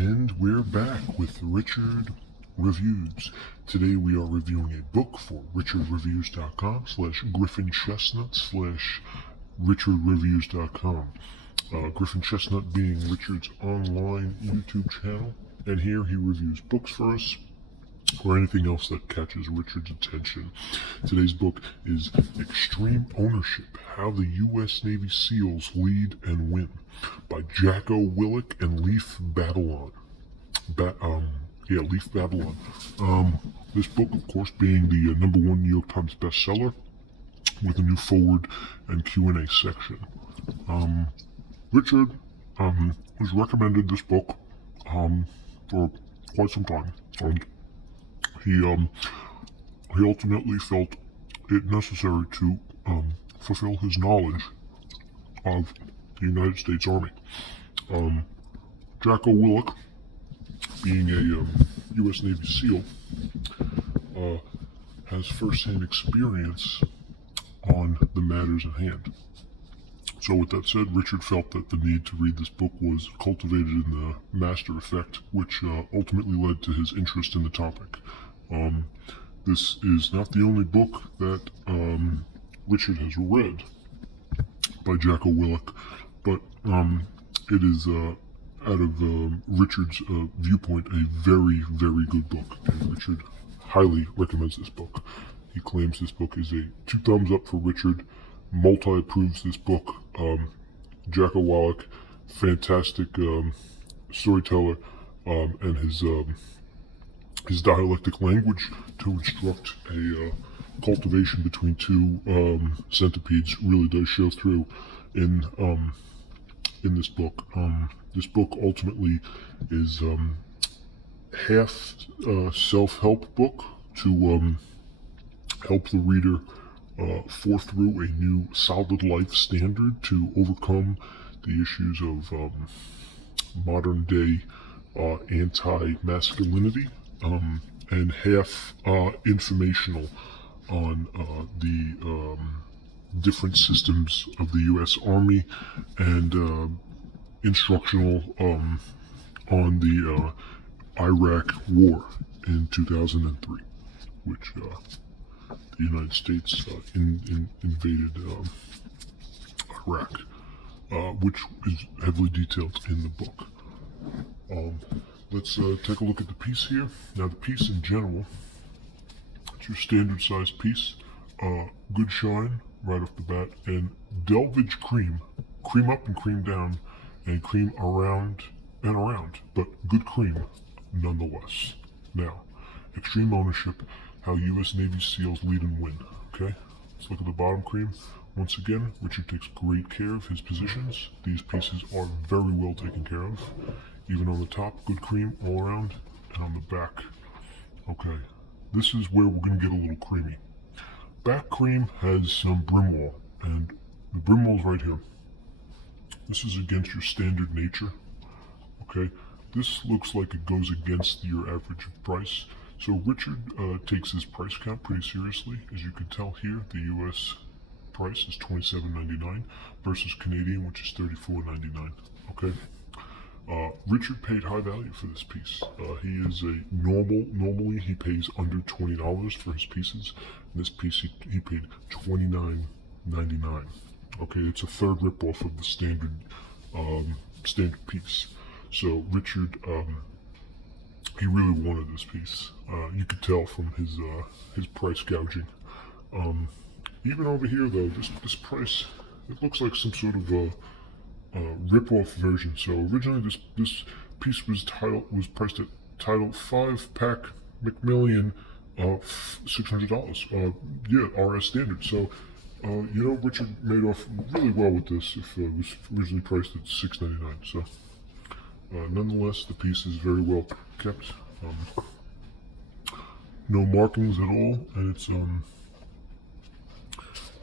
And we're back with Richard Reviews. Today we are reviewing a book for richardreviews.com/GriffinChestnut/richardreviews.com. Griffin Chestnut being Richard's online YouTube channel, and here he reviews books for us or anything else that catches Richard's attention. Today's book is Extreme Ownership: How the U.S. Navy SEALs Lead and Win by Jocko, Willink, and Leif Babin. Leif Babin. This book, of course, being the #1 New York Times bestseller with a new foreword and Q&A section. Richard was recommended this book for quite some time, and he ultimately felt it necessary to fulfill his knowledge of the United States Army. Jocko Willink, being a U.S. Navy SEAL, has first-hand experience on the matters at hand. So with that said, Richard felt that the need to read this book was cultivated in the master effect, which ultimately led to his interest in the topic. This is not the only book that Richard has read by Jocko Willink, but it is, out of Richard's viewpoint, a very, very good book, and Richard highly recommends this book. He claims this book is a 2 thumbs up for Richard. Multi approves this book. Jocko Willink, fantastic storyteller, and his dialectic language to instruct a cultivation between two centipedes really does show through in this book. This book ultimately is half self-help book to help the reader forth through a new solid life standard to overcome the issues of modern day anti-masculinity, and half informational on the different systems of the U.S. Army, and instructional on the Iraq War in 2003, which the United States invaded Iraq, which is heavily detailed in the book. Let's take a look at the piece here. Now, the piece in general, it's your standard sized piece, good shine right off the bat, and delvage cream up and cream down, and cream around and around, but good cream nonetheless. Now, Extreme Ownership: How U.S. Navy SEALs Lead and Win. Okay, let's look at the bottom cream. Once again, Richard takes great care of his positions. These pieces are very well taken care of. Even on the top, good cream all around, and on the back. Okay, this is where we're going to get a little creamy. Back cream has some brim wall, and the brim wall's right here. This is against your standard nature. Okay, this looks like it goes against your average price. So Richard takes his price count pretty seriously. As you can tell here, the U.S. price is $27.99 versus Canadian, which is $34.99. Okay. Richard paid high value for this piece. He is normally he pays under $20 for his pieces. In this piece he paid $29.99. Okay, it's a third ripoff of the standard piece. So Richard, he really wanted this piece. You could tell from his price gouging. Even over here though, this price, it looks like some sort of a rip-off version. So originally this piece was priced at title 5-pack Macmillan, $600. RS standard. So Richard made off really well with this if it was originally priced at $6.99. So nonetheless, the piece is very well kept. No markings at all, and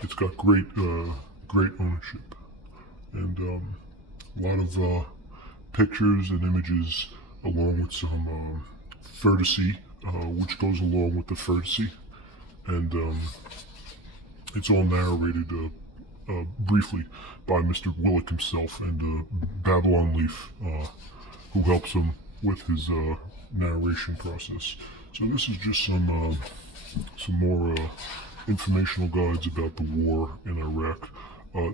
it's got great ownership, and a lot of pictures and images, along with some courtesy, which goes along with the courtesy, and it's all narrated briefly by Mr. Willink himself and Babin Leif, who helps him with his narration process. So this is just some more informational guides about the war in Iraq.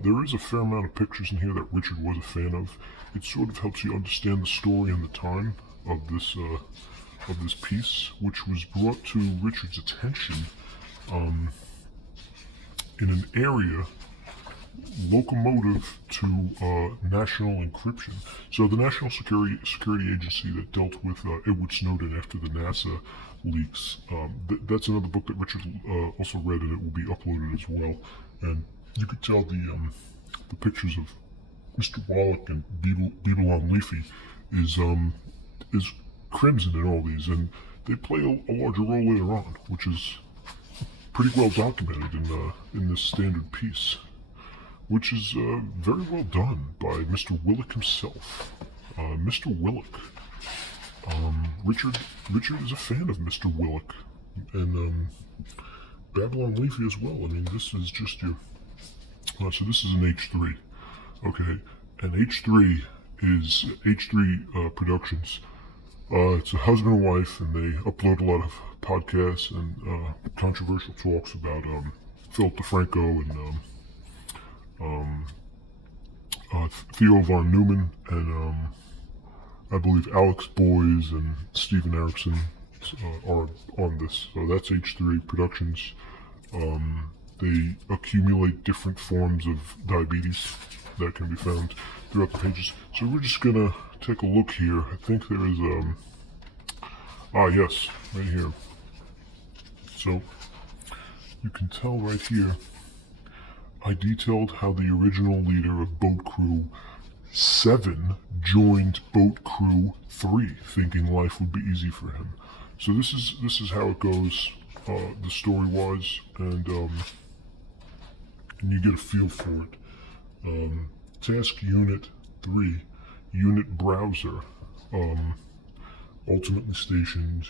There is a fair amount of pictures in here that Richard was a fan of. It sort of helps you understand the story and the time of this piece, which was brought to Richard's attention in an area locomotive to national encryption. So the National Security Agency that dealt with Edward Snowden after the NASA leaks, that's another book that Richard also read, and it will be uploaded as well. And you could tell the pictures of Mr. Wallach and Babin Leify is crimson in all these, and they play a larger role later on, which is pretty well documented in this standard piece, which is very well done by Mr. Willink himself. Mr. Willink. Richard is a fan of Mr. Willink, and Babin Leify as well. I mean, this is just your... so this is an H3, okay, and H3 is H3 Productions. It's a husband and wife, and they upload a lot of podcasts and controversial talks about Philip DeFranco and Theo von Neumann, and I believe Alex Boyes and Steven Erickson are on this. So that's H3 Productions. They accumulate different forms of diabetes that can be found throughout the pages. So we're just gonna take a look here. I think there is yes, right here. So you can tell right here, I detailed how the original leader of Boat Crew 7 joined Boat Crew 3, thinking life would be easy for him. So this is how it goes, the story wise, and you get a feel for it. Task Unit 3, Unit Browser, ultimately stationed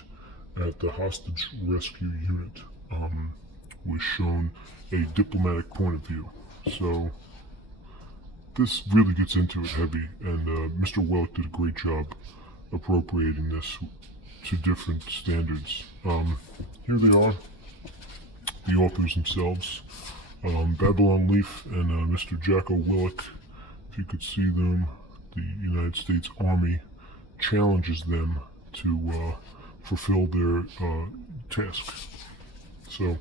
at the Hostage Rescue Unit, was shown a diplomatic point of view. So this really gets into it heavy, and Mr. Willink did a great job appropriating this to different standards. Here they are, the authors themselves. Babin Leif and Mr. Jocko Willink, if you could see them, the United States Army challenges them to fulfill their task. So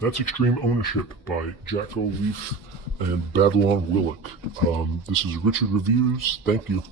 that's Extreme Ownership by Jocko Leif and Babin Willink. This is Richard Reviews. Thank you.